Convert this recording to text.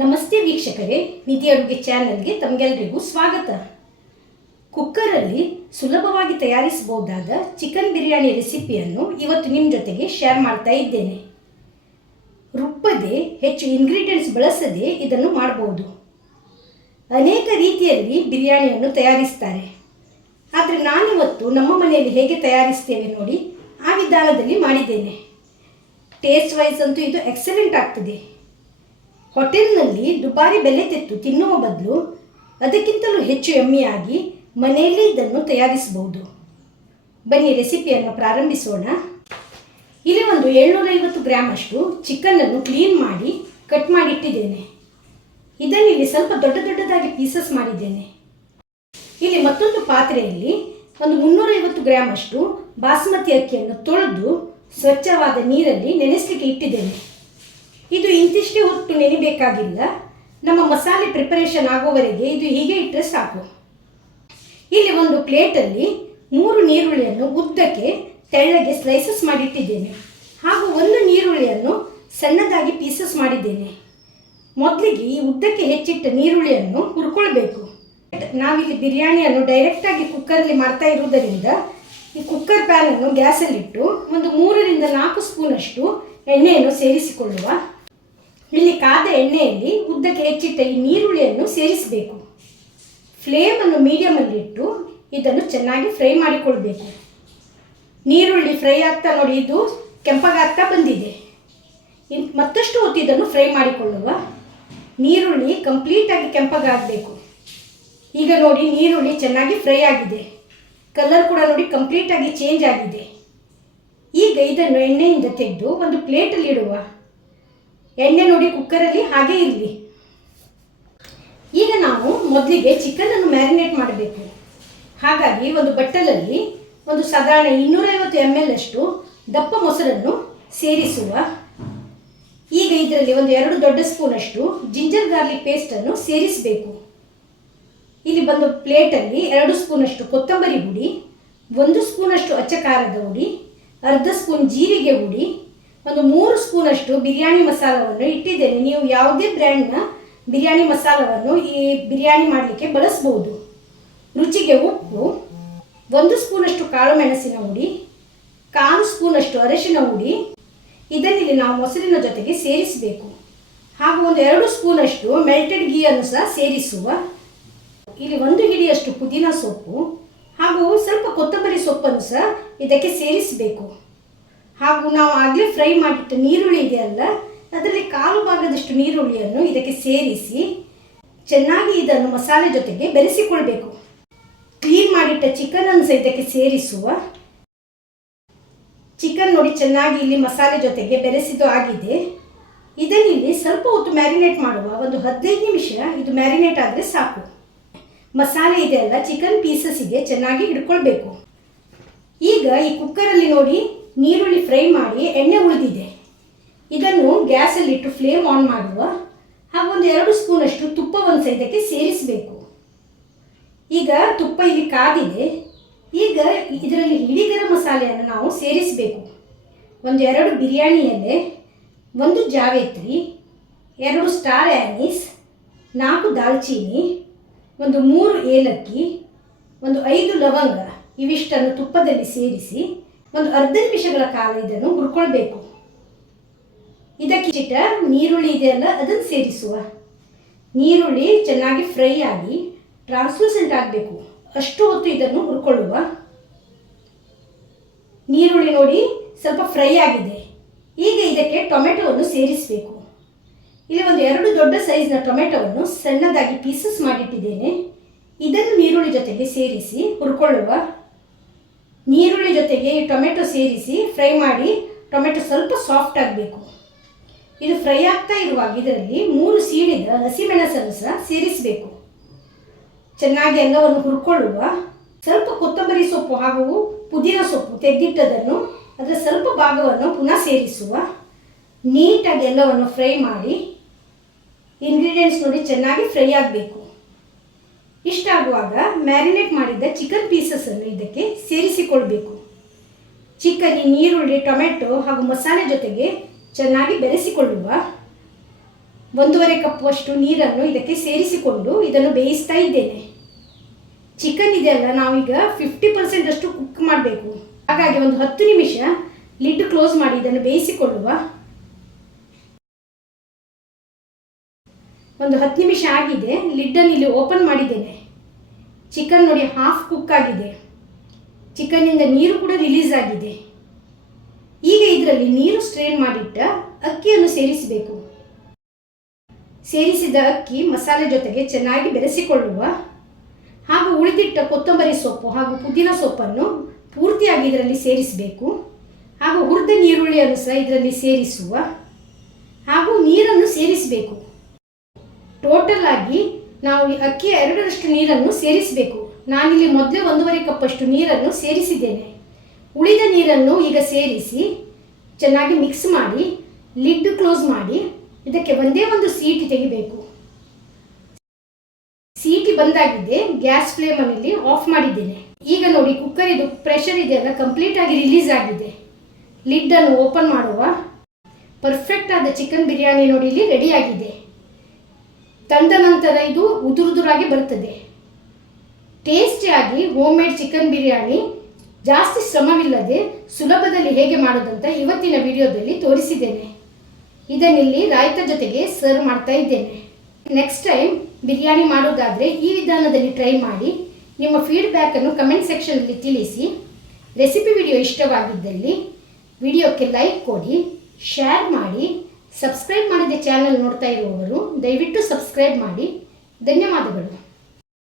ನಮಸ್ತೆ ವೀಕ್ಷಕರೇ, ನಿಧಿ ಅಡುಗೆ ಚಾನೆಲ್ಗೆ ತಮಗೆಲ್ಲರಿಗೂ ಸ್ವಾಗತ. ಕುಕ್ಕರಲ್ಲಿ ಸುಲಭವಾಗಿ ತಯಾರಿಸಬಹುದಾದ ಚಿಕನ್ ಬಿರಿಯಾನಿ ರೆಸಿಪಿಯನ್ನು ಇವತ್ತು ನಿಮ್ಮ ಜೊತೆಗೆ ಶೇರ್ ಮಾಡ್ತಾ ಇದ್ದೇನೆ. ರುಬ್ಬದೆ ಹೆಚ್ಚು ಇಂಗ್ರೀಡಿಯೆಂಟ್ಸ್ ಬಳಸದೆ ಇದನ್ನು ಮಾಡಬಹುದು. ಅನೇಕ ರೀತಿಯಲ್ಲಿ ಬಿರಿಯಾನಿಯನ್ನು ತಯಾರಿಸ್ತಾರೆ. ಆದರೆ ನಾನಿವತ್ತು ನಮ್ಮ ಮನೆಯಲ್ಲಿ ಹೇಗೆ ತಯಾರಿಸ್ತೇವೆ ನೋಡಿ, ಆ ವಿಧಾನದಲ್ಲಿ ಮಾಡಿದ್ದೇನೆ. ಟೇಸ್ಟ್ ವೈಸ್ ಅಂತೂ ಇದು ಎಕ್ಸಲೆಂಟ್ ಆಗ್ತದೆ. ಹೋಟೆಲ್ನಲ್ಲಿ ದುಬಾರಿ ಬೆಲೆ ತೆತ್ತು ತಿನ್ನುವ ಬದಲು ಅದಕ್ಕಿಂತಲೂ ಹೆಚ್ಚು ಯಮ್ಮಿಯಾಗಿ ಮನೆಯಲ್ಲೇ ಇದನ್ನು ತಯಾರಿಸಬಹುದು. ಬನ್ನಿ ರೆಸಿಪಿಯನ್ನು ಪ್ರಾರಂಭಿಸೋಣ. ಇಲ್ಲಿ ಒಂದು 750 ಗ್ರಾಮ್ ಅಷ್ಟು ಚಿಕನ್ನನ್ನು ಕ್ಲೀನ್ ಮಾಡಿ ಕಟ್ ಮಾಡಿಟ್ಟಿದ್ದೇನೆ. ಇದನ್ನಿಲ್ಲಿ ಸ್ವಲ್ಪ ದೊಡ್ಡದಾಗಿ ಪೀಸಸ್ ಮಾಡಿದ್ದೇನೆ. ಇಲ್ಲಿ ಮತ್ತೊಂದು ಪಾತ್ರೆಯಲ್ಲಿ ಒಂದು 350 ಗ್ರಾಮ್ ಅಷ್ಟು ಬಾಸ್ಮತಿ ಅಕ್ಕಿಯನ್ನು ತೊಳೆದು ಸ್ವಚ್ಛವಾದ ನೀರಲ್ಲಿ ನೆನೆಸಲಿಕ್ಕೆ ಇಟ್ಟಿದ್ದೇನೆ. ಇದು ಇಂತಿಷ್ಟೇ ಹೊತ್ತು ನೆನೆಬೇಕಾಗಿಲ್ಲ. ನಮ್ಮ ಮಸಾಲೆ ಪ್ರಿಪರೇಷನ್ ಆಗುವವರೆಗೆ ಇದು ಹೀಗೆ ಇಟ್ಟರೆ ಸಾಕು. ಇಲ್ಲಿ ಒಂದು ಪ್ಲೇಟಲ್ಲಿ 3 ನೀರುಳ್ಳಿಯನ್ನು ಉದ್ದಕ್ಕೆ ತೆಳ್ಳಗೆ ಸ್ಲೈಸಸ್ ಮಾಡಿಟ್ಟಿದ್ದೇನೆ. ಹಾಗೂ 1 ನೀರುಳ್ಳಿಯನ್ನು ಸಣ್ಣದಾಗಿ ಪೀಸಸ್ ಮಾಡಿದ್ದೇನೆ. ಮೊದಲಿಗೆ ಈ ಉದ್ದಕ್ಕೆ ಹೆಚ್ಚಿಟ್ಟ ನೀರುಳ್ಳಿಯನ್ನು ಹುರ್ಕೊಳ್ಬೇಕು. ನಾವಿಲ್ಲಿ ಬಿರಿಯಾನಿಯನ್ನು ಡೈರೆಕ್ಟಾಗಿ ಕುಕ್ಕರಲ್ಲಿ ಮಾಡ್ತಾ ಇರುವುದರಿಂದ ಈ ಕುಕ್ಕರ್ ಪ್ಯಾನನ್ನು ಗ್ಯಾಸಲ್ಲಿಟ್ಟು ಒಂದು 3 ರಿಂದ 4 ಸ್ಪೂನಷ್ಟು ಎಣ್ಣೆಯನ್ನು ಸೇರಿಸಿಕೊಳ್ಳುವ. ಇಲ್ಲಿ ಕಾದ ಎಣ್ಣೆಯಲ್ಲಿ ಉದ್ದಕ್ಕೆ ಹೆಚ್ಚಿಟ್ಟ ಈ ನೀರುಳ್ಳಿಯನ್ನು ಸೇರಿಸಬೇಕು. ಫ್ಲೇಮನ್ನು ಮೀಡಿಯಮಲ್ಲಿಟ್ಟು ಇದನ್ನು ಚೆನ್ನಾಗಿ ಫ್ರೈ ಮಾಡಿಕೊಳ್ಬೇಕು. ನೀರುಳ್ಳಿ ಫ್ರೈ ಆಗ್ತಾ ನೋಡಿ, ಇದು ಕೆಂಪಗಾಗ್ತಾ ಬಂದಿದೆ. ಮತ್ತಷ್ಟು ಹೊತ್ತು ಇದನ್ನು ಫ್ರೈ ಮಾಡಿಕೊಳ್ಳುವ. ನೀರುಳ್ಳಿ ಕಂಪ್ಲೀಟಾಗಿ ಕೆಂಪಗಾಗಬೇಕು. ಈಗ ನೋಡಿ, ನೀರುಳ್ಳಿ ಚೆನ್ನಾಗಿ ಫ್ರೈ ಆಗಿದೆ. ಕಲರ್ ಕೂಡ ನೋಡಿ ಕಂಪ್ಲೀಟಾಗಿ ಚೇಂಜ್ ಆಗಿದೆ. ಈಗ ಇದನ್ನು ಎಣ್ಣೆಯಿಂದ ತೆಗೆದು ಒಂದು ಪ್ಲೇಟಲ್ಲಿ ಇಡುವ. ಎಣ್ಣೆ ನೋಡಿ ಕುಕ್ಕರಲ್ಲಿ ಹಾಗೆ ಇರಲಿ. ಈಗ ನಾವು ಮೊದಲಿಗೆ ಚಿಕನನ್ನು ಮ್ಯಾರಿನೇಟ್ ಮಾಡಬೇಕು. ಹಾಗಾಗಿ ಒಂದು ಬಟ್ಟಲಲ್ಲಿ ಒಂದು ಸಾಧಾರಣ 250 ml ಅಷ್ಟು ದಪ್ಪ ಮೊಸರನ್ನು ಸೇರಿಸುವ. ಈಗ ಇದರಲ್ಲಿ ಒಂದು 2 ದೊಡ್ಡ ಸ್ಪೂನಷ್ಟು ಜಿಂಜರ್ ಗಾರ್ಲಿಕ್ ಪೇಸ್ಟನ್ನು ಸೇರಿಸಬೇಕು. ಇಲ್ಲಿ ಬಂದು ಪ್ಲೇಟಲ್ಲಿ 2 ಸ್ಪೂನಷ್ಟು ಕೊತ್ತಂಬರಿ ಹುಡಿ, 1 ಸ್ಪೂನಷ್ಟು ಅಚ್ಚ ಖಾರದ ಹುಡಿ, ಅರ್ಧ ಸ್ಪೂನ್ ಜೀರಿಗೆ ಹುಡಿ, ಒಂದು 3 ಸ್ಪೂನಷ್ಟು ಬಿರಿಯಾನಿ ಮಸಾಲವನ್ನು ಇಟ್ಟಿದ್ದೇನೆ. ನೀವು ಯಾವುದೇ ಬ್ರ್ಯಾಂಡ್ನ ಬಿರಿಯಾನಿ ಮಸಾಲವನ್ನು ಈ ಬಿರಿಯಾನಿ ಮಾಡಲಿಕ್ಕೆ ಬಳಸ್ಬೋದು. ರುಚಿಗೆ ಉಪ್ಪು, 1 ಸ್ಪೂನಷ್ಟು ಕಾಳು ಮೆಣಸಿನ ಹುಡಿ, 1/4 ಸ್ಪೂನಷ್ಟು ಅರಿಶಿನ ಹುಡಿ. ಇದನ್ನಿಲ್ಲಿ ನಾವು ಮೊಸರಿನ ಜೊತೆಗೆ ಸೇರಿಸಬೇಕು. ಹಾಗೂ ಒಂದು 2 ಸ್ಪೂನಷ್ಟು ಮೆಲ್ಟೆಡ್ ಗೀಯನ್ನು ಸಹ ಸೇರಿಸುವ. ಇಲ್ಲಿ 1 ಹಿಡಿಯಷ್ಟು ಪುದೀನ ಸೊಪ್ಪು ಹಾಗೂ ಸ್ವಲ್ಪ ಕೊತ್ತಂಬರಿ ಸೊಪ್ಪನ್ನು ಸಹ ಇದಕ್ಕೆ ಸೇರಿಸಬೇಕು. ಹಾಗೂ ನಾವು ಆಗಲೇ ಫ್ರೈ ಮಾಡಿಟ್ಟ ನೀರುಳ್ಳಿ ಇದೆಯಲ್ಲ, ಅದರಲ್ಲಿ 1/4 ಭಾಗದಷ್ಟು ನೀರುಳ್ಳಿಯನ್ನು ಇದಕ್ಕೆ ಸೇರಿಸಿ ಚೆನ್ನಾಗಿ ಇದನ್ನು ಮಸಾಲೆ ಜೊತೆಗೆ ಬೆರೆಸಿಕೊಳ್ಬೇಕು. ಕ್ಲೀನ್ ಮಾಡಿಟ್ಟ ಚಿಕನನ್ನು ಸಹ ಇದಕ್ಕೆ ಸೇರಿಸುವ. ಚಿಕನ್ ನೋಡಿ ಚೆನ್ನಾಗಿ ಇಲ್ಲಿ ಮಸಾಲೆ ಜೊತೆಗೆ ಬೆರೆಸಿದ್ದು ಆಗಿದೆ. ಇದನ್ನಿಲ್ಲಿ ಸ್ವಲ್ಪ ಹೊತ್ತು ಮ್ಯಾರಿನೇಟ್ ಮಾಡುವ. ಒಂದು 15 ನಿಮಿಷ ಇದು ಮ್ಯಾರಿನೇಟ್ ಆದರೆ ಸಾಕು. ಮಸಾಲೆ ಇದೆಯಲ್ಲ ಚಿಕನ್ ಪೀಸಸ್ಸಿಗೆ ಚೆನ್ನಾಗಿ ಹಿಡ್ಕೊಳ್ಬೇಕು. ಈಗ ಈ ಕುಕ್ಕರಲ್ಲಿ ನೋಡಿ ನೀರುಳ್ಳಿ ಫ್ರೈ ಮಾಡಿ ಎಣ್ಣೆ ಉಳಿದಿದೆ. ಇದನ್ನು ಗ್ಯಾಸಲ್ಲಿಟ್ಟು ಫ್ಲೇಮ್ ಆನ್ ಮಾಡುವ. ಹಾಗೂ ಒಂದು 2 ಸ್ಪೂನಷ್ಟು ತುಪ್ಪವನ್ನು ಸಹ ಇದಕ್ಕೆ ಸೇರಿಸಬೇಕು. ಈಗ ತುಪ್ಪ ಇಲ್ಲಿ ಕಾದಿದೆ. ಈಗ ಇದರಲ್ಲಿ ಇಡೀ ಗರಂ ಮಸಾಲೆಯನ್ನು ನಾವು ಸೇರಿಸಬೇಕು. ಒಂದು 2 ಬಿರಿಯಾನಿ ಎಲೆ, 1 ಜಾವೇತ್ರಿ, 2 ಸ್ಟಾರ್ ಆ್ಯನೀಸ್, 4 ದಾಲ್ಚೀನಿ, ಒಂದು 3 ಏಲಕ್ಕಿ, ಒಂದು 5 ಲವಂಗ ಇವಿಷ್ಟನ್ನು ತುಪ್ಪದಲ್ಲಿ ಸೇರಿಸಿ ಒಂದು ಅರ್ಧ ನಿಮಿಷಗಳ ಕಾಲ ಇದನ್ನು ಹುರ್ಕೊಳ್ಬೇಕು. ಇದಕ್ಕೆ ಚಿಟ ನೀರುಳ್ಳಿ ಇದೆಯಲ್ಲ ಅದನ್ನು ಸೇರಿಸುವ. ನೀರುಳ್ಳಿ ಚೆನ್ನಾಗಿ ಫ್ರೈ ಆಗಿ ಟ್ರಾನ್ಸ್ಲೂಸೆಂಟ್ ಆಗಬೇಕು. ಅಷ್ಟು ಹೊತ್ತು ಇದನ್ನು ಹುರ್ಕೊಳ್ಳುವ. ನೀರುಳ್ಳಿ ನೋಡಿ ಸ್ವಲ್ಪ ಫ್ರೈ ಆಗಿದೆ. ಈಗ ಇದಕ್ಕೆ ಟೊಮೆಟೊವನ್ನು ಸೇರಿಸಬೇಕು. ಇಲ್ಲಿ ಒಂದು 2 ದೊಡ್ಡ ಸೈಜ್ನ ಟೊಮೆಟೊವನ್ನು ಸಣ್ಣದಾಗಿ ಪೀಸಸ್ ಮಾಡಿಟ್ಟಿದ್ದೇನೆ. ಇದನ್ನು ನೀರುಳ್ಳಿ ಜೊತೆಗೆ ಸೇರಿಸಿ ಹುರ್ಕೊಳ್ಳುವ. ನೀರುಳ್ಳಿ ಜೊತೆಗೆ ಈ ಟೊಮೆಟೊ ಸೇರಿಸಿ ಫ್ರೈ ಮಾಡಿ. ಟೊಮೆಟೊ ಸ್ವಲ್ಪ ಸಾಫ್ಟ್ ಆಗಬೇಕು. ಇದು ಫ್ರೈ ಆಗ್ತಾ ಇರುವಾಗ ಇದರಲ್ಲಿ 3 ಸೀಳಿದ ಹಸಿಮೆಣಸನ್ನು ಸಹ ಸೇರಿಸಬೇಕು. ಚೆನ್ನಾಗಿ ಎಲ್ಲವನ್ನು ಹುರ್ಕೊಳ್ಳುವ. ಸ್ವಲ್ಪ ಕೊತ್ತಂಬರಿ ಸೊಪ್ಪು ಹಾಗೂ ಪುದೀನ ಸೊಪ್ಪು ತೆಗೆದಿಟ್ಟದನ್ನು ಅದರ ಸ್ವಲ್ಪ ಭಾಗವನ್ನು ಪುನಃ ಸೇರಿಸುವ. ನೀಟಾಗಿ ಎಲ್ಲವನ್ನು ಫ್ರೈ ಮಾಡಿ. ಇಂಗ್ರೀಡಿಯೆಂಟ್ಸ್ ನೋಡಿ ಚೆನ್ನಾಗಿ ಫ್ರೈ ಆಗಬೇಕು. ಇಷ್ಟಾಗುವಾಗ ಮ್ಯಾರಿನೇಟ್ ಮಾಡಿದ್ದ ಚಿಕನ್ ಪೀಸಸನ್ನು ಇದಕ್ಕೆ ಸೇರಿಸಿಕೊಳ್ಬೇಕು. ಚಿಕನ್ ನೀರುಳ್ಳಿ ಟೊಮೆಟೊ ಹಾಗೂ ಮಸಾಲೆ ಜೊತೆಗೆ ಚೆನ್ನಾಗಿ ಬೆರೆಸಿಕೊಳ್ಳುವ. 1.5 ಕಪ್ಪಷ್ಟು ನೀರನ್ನು ಇದಕ್ಕೆ ಸೇರಿಸಿಕೊಂಡು ಇದನ್ನು ಬೇಯಿಸ್ತಾ ಇದ್ದೇನೆ. ಚಿಕನ್ ಇದೆಯಲ್ಲ, ನಾವೀಗ 50% ಅಷ್ಟು ಕುಕ್ ಮಾಡಬೇಕು. ಹಾಗಾಗಿ ಒಂದು 10 ನಿಮಿಷ ಲಿಡ್ ಕ್ಲೋಸ್ ಮಾಡಿ ಇದನ್ನು ಬೇಯಿಸಿಕೊಳ್ಳುವ. ಒಂದು 10 ನಿಮಿಷ ಆಗಿದೆ. ಲಿಡ್ಡನ್ನು ಇಲ್ಲಿ ಓಪನ್ ಮಾಡಿದ್ದೇನೆ. ಚಿಕನ್ ನೋಡಿ ಹಾಫ್ ಕುಕ್ ಆಗಿದೆ. ಚಿಕನ್ನಿಂದ ನೀರು ಕೂಡ ರಿಲೀಸ್ ಆಗಿದೆ. ಈಗ ಇದರಲ್ಲಿ ನೀರು ಸ್ಟ್ರೇನ್ ಮಾಡಿಟ್ಟ ಅಕ್ಕಿಯನ್ನು ಸೇರಿಸಬೇಕು. ಸೇರಿಸಿದ ಅಕ್ಕಿ ಮಸಾಲೆ ಜೊತೆಗೆ ಚೆನ್ನಾಗಿ ಬೆರೆಸಿಕೊಳ್ಳುವ. ಹಾಗೂ ಉಳಿದಿಟ್ಟ ಕೊತ್ತಂಬರಿ ಸೊಪ್ಪು ಹಾಗೂ ಪುದೀನ ಸೊಪ್ಪನ್ನು ಪೂರ್ತಿಯಾಗಿ ಇದರಲ್ಲಿ ಸೇರಿಸಬೇಕು. ಹಾಗೂ ಹುರಿದ ನೀರುಳ್ಳಿಯನ್ನು ಸಹ ಇದರಲ್ಲಿ ಸೇರಿಸುವ. ಹಾಗೂ ನೀರನ್ನು ಸೇರಿಸಬೇಕು. ಟೋಟಲ್ ಆಗಿ ನಾವು ಅಕ್ಕಿಯ 2ರಷ್ಟು ನೀರನ್ನು ಸೇರಿಸಬೇಕು. ನಾನಿಲ್ಲಿ ಮೊದಲೇ 1.5 ಕಪ್ಪಷ್ಟು ನೀರನ್ನು ಸೇರಿಸಿದ್ದೇನೆ. ಉಳಿದ ನೀರನ್ನು ಈಗ ಸೇರಿಸಿ ಚೆನ್ನಾಗಿ ಮಿಕ್ಸ್ ಮಾಡಿ ಲಿಡ್ ಕ್ಲೋಸ್ ಮಾಡಿ ಇದಕ್ಕೆ ಒಂದೇ ಒಂದು ಸೀಟಿ ತೆಗಿಬೇಕು. ಸೀಟಿ ಬಂದಾಗಿದೆ. ಗ್ಯಾಸ್ ಫ್ಲೇಮನ್ನು ಇಲ್ಲಿ ಆಫ್ ಮಾಡಿದ್ದೇನೆ. ಈಗ ನೋಡಿ ಕುಕ್ಕರ್ ಇದು ಪ್ರೆಷರ್ ಇದೆಯಲ್ಲ ಕಂಪ್ಲೀಟ್ ಆಗಿ ರಿಲೀಸ್ ಆಗಿದೆ. ಲಿಡ್ಡನ್ನು ಓಪನ್ ಮಾಡುವ. ಪರ್ಫೆಕ್ಟ್ ಆದ ಚಿಕನ್ ಬಿರಿಯಾನಿ ನೋಡಿ ಇಲ್ಲಿ ರೆಡಿ ಆಗಿದೆ. ತಂದ ನಂತರ ಇದು ಉದುರುದುರಾಗಿ ಬರುತ್ತದೆ. ಟೇಸ್ಟಿಯಾಗಿ ಹೋಮ್ ಮೇಡ್ ಚಿಕನ್ ಬಿರಿಯಾನಿ ಜಾಸ್ತಿ ಶ್ರಮವಿಲ್ಲದೆ ಸುಲಭದಲ್ಲಿ ಹೇಗೆ ಮಾಡೋದಂತ ಇವತ್ತಿನ ವಿಡಿಯೋದಲ್ಲಿ ತೋರಿಸಿದ್ದೇನೆ. ಇದನ್ನಿಲ್ಲಿ ರಾಯ್ತ ಜೊತೆಗೆ ಸರ್ವ್ ಮಾಡ್ತಾ ಇದ್ದೇನೆ. ನೆಕ್ಸ್ಟ್ ಟೈಮ್ ಬಿರಿಯಾನಿ ಮಾಡೋದಾದರೆ ಈ ವಿಧಾನದಲ್ಲಿ ಟ್ರೈ ಮಾಡಿ ನಿಮ್ಮ ಫೀಡ್ಬ್ಯಾಕನ್ನು ಕಮೆಂಟ್ ಸೆಕ್ಷನಲ್ಲಿ ತಿಳಿಸಿ. ರೆಸಿಪಿ ವಿಡಿಯೋ ಇಷ್ಟವಾಗಿದ್ದಲ್ಲಿ ವಿಡಿಯೋಕ್ಕೆ ಲೈಕ್ ಕೊಡಿ, ಶೇರ್ ಮಾಡಿ. ಸಬ್ಸ್ಕ್ರೈಬ್ ಮಾಡದೆ ಚಾನಲ್ ನೋಡ್ತಾ ಇರುವವರು ದಯವಿಟ್ಟು ಸಬ್ಸ್ಕ್ರೈಬ್ ಮಾಡಿ. ಧನ್ಯವಾದಗಳು.